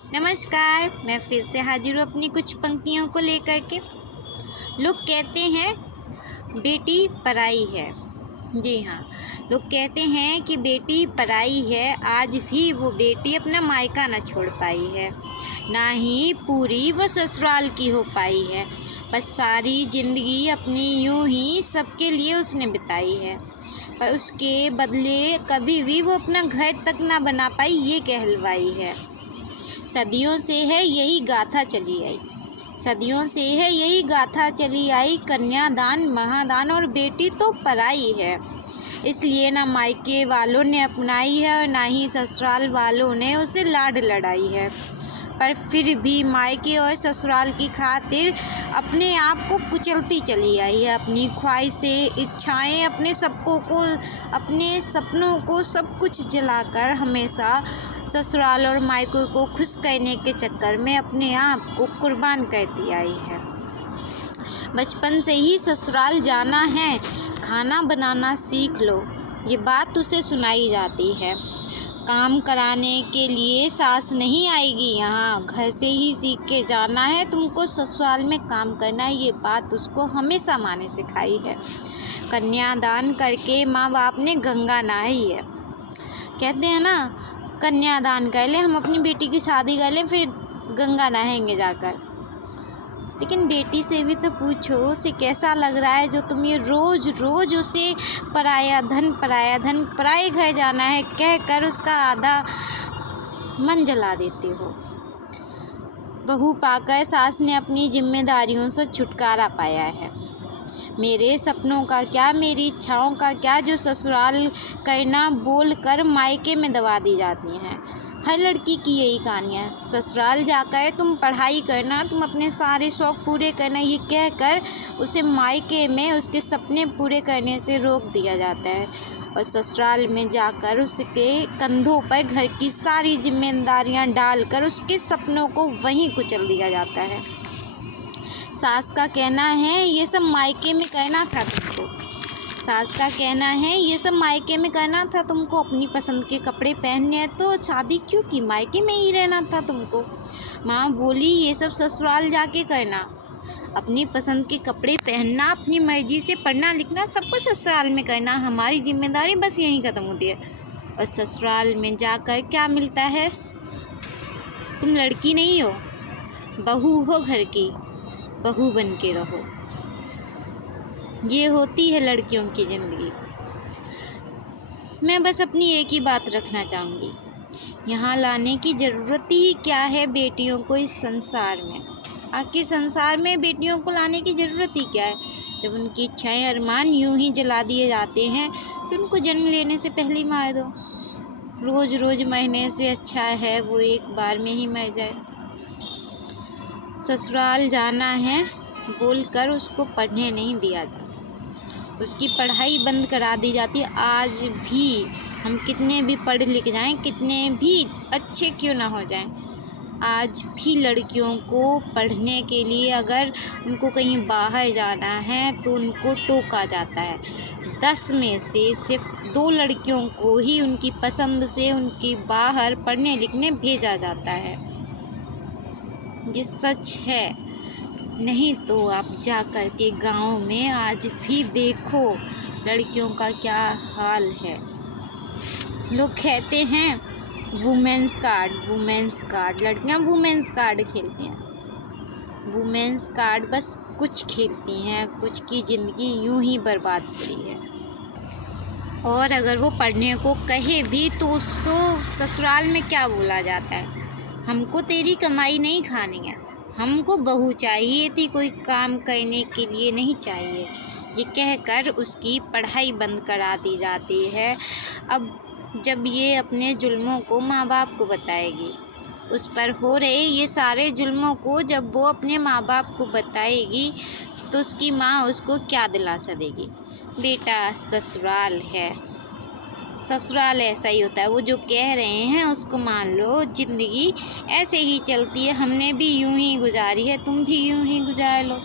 नमस्कार, मैं फिर से हाजिर हूँ अपनी कुछ पंक्तियों को लेकर के। लोग कहते हैं बेटी पराई है। जी हाँ, लोग कहते हैं कि बेटी पराई है। आज भी वो बेटी अपना मायका न छोड़ पाई है, ना ही पूरी वो ससुराल की हो पाई है। बस सारी ज़िंदगी अपनी यूं ही सबके लिए उसने बिताई है, पर उसके बदले कभी भी वो अपना घर तक ना बना पाई, ये कहलवाई है। सदियों से है यही गाथा चली आई, सदियों से है यही गाथा चली आई। कन्यादान महादान और बेटी तो पराई है, इसलिए ना मायके वालों ने अपनाई है और ना ही ससुराल वालों ने उसे लाड लड़ाई है। पर फिर भी मायके और ससुराल की खातिर अपने आप को कुचलती चली आई है। अपनी ख्वाहिशें, इच्छाएं, अपने अपने सपनों को सब कुछ जलाकर हमेशा ससुराल और मायके को खुश करने के चक्कर में अपने आप को कुर्बान करती आई है। बचपन से ही ससुराल जाना है, खाना बनाना सीख लो, ये बात उसे सुनाई जाती है। काम कराने के लिए सास नहीं आएगी यहाँ, घर से ही सीख के जाना है तुमको, ससुराल में काम करना है, ये बात उसको हमेशा माँ ने सिखाई है। कन्यादान करके माँ बाप ने गंगा नहाई है। कहते हैं ना, कन्यादान कर ले, हम अपनी बेटी की शादी कर लें, फिर गंगा नहाएंगे जाकर। लेकिन बेटी से भी तो पूछो, उसे कैसा लग रहा है जो तुम ये रोज़ रोज़ उसे पराया धन पराए घर जाना है कह कर उसका आधा मन जला देते हो। बहू पाकर सास ने अपनी जिम्मेदारियों से छुटकारा पाया है। मेरे सपनों का क्या, मेरी इच्छाओं का क्या, जो ससुराल करना बोल कर मायके में दबा दी जाती हैं। हर लड़की की यही कहानियाँ है। ससुराल जाकर तुम पढ़ाई करना, तुम अपने सारे शौक़ पूरे करना, ये कहकर उसे मायके में उसके सपने पूरे करने से रोक दिया जाता है और ससुराल में जाकर उसके कंधों पर घर की सारी जिम्मेदारियाँ डालकर उसके सपनों को वहीं कुचल दिया जाता है। सास का कहना है ये सब मायके में करना था तुमको, सास का कहना है ये सब मायके में करना था तुमको, अपनी पसंद के कपड़े पहनने हैं तो शादी क्यों की, मायके में ही रहना था तुमको। माँ बोली ये सब ससुराल जाके करना, अपनी पसंद के कपड़े पहनना, अपनी मर्जी से पढ़ना लिखना, सब कुछ ससुराल में करना, हमारी जिम्मेदारी बस यहीं ख़त्म होती है। और ससुराल में जाकर क्या मिलता है, तुम लड़की नहीं हो, बहू हो, घर की बहू बन के रहो। ये होती है लड़कियों की ज़िंदगी। मैं बस अपनी एक ही बात रखना चाहूँगी, यहाँ लाने की ज़रूरत ही क्या है बेटियों को इस संसार में। आखिर संसार में बेटियों को लाने की ज़रूरत ही क्या है, जब उनकी इच्छाएं अरमान यूं ही जला दिए जाते हैं तो उनको जन्म लेने से पहले ही मार दो। रोज़ रोज़ मरने से अच्छा है वो एक बार में ही मर जाए। ससुराल जाना है बोलकर उसको पढ़ने नहीं दिया जाता, उसकी पढ़ाई बंद करा दी जाती है। आज भी हम कितने भी पढ़ लिख जाएं, कितने भी अच्छे क्यों ना हो जाएं, आज भी लड़कियों को पढ़ने के लिए अगर उनको कहीं बाहर जाना है तो उनको टोका जाता है। 10 में से सिर्फ 2 लड़कियों को ही उनकी पसंद से उनकी बाहर पढ़ने लिखने भेजा जाता है। ये सच है, नहीं तो आप जा कर के गाँव में आज भी देखो लड़कियों का क्या हाल है। लोग कहते हैं वुमेंस कार्ड, लड़कियां वुमेंस कार्ड खेलती हैं। वुमेंस कार्ड बस कुछ खेलती हैं, कुछ की ज़िंदगी यूं ही बर्बाद करी है। और अगर वो पढ़ने को कहे भी तो उसको ससुराल में क्या बोला जाता है, हमको तेरी कमाई नहीं खानी है, हमको बहू चाहिए थी, कोई काम करने के लिए नहीं चाहिए, ये कहकर उसकी पढ़ाई बंद करा दी जाती है। अब जब ये अपने जुल्मों को माँ बाप को बताएगी, उस पर हो रहे ये सारे जुल्मों को जब वो अपने माँ बाप को बताएगी तो उसकी माँ उसको क्या दिलासा देगी, बेटा ससुराल है, ससुराल ऐसा ही होता है, वो जो कह रहे हैं उसको मान लो, ज़िंदगी ऐसे ही चलती है, हमने भी यूं ही गुजारी है, तुम भी यूं ही गुजार लो।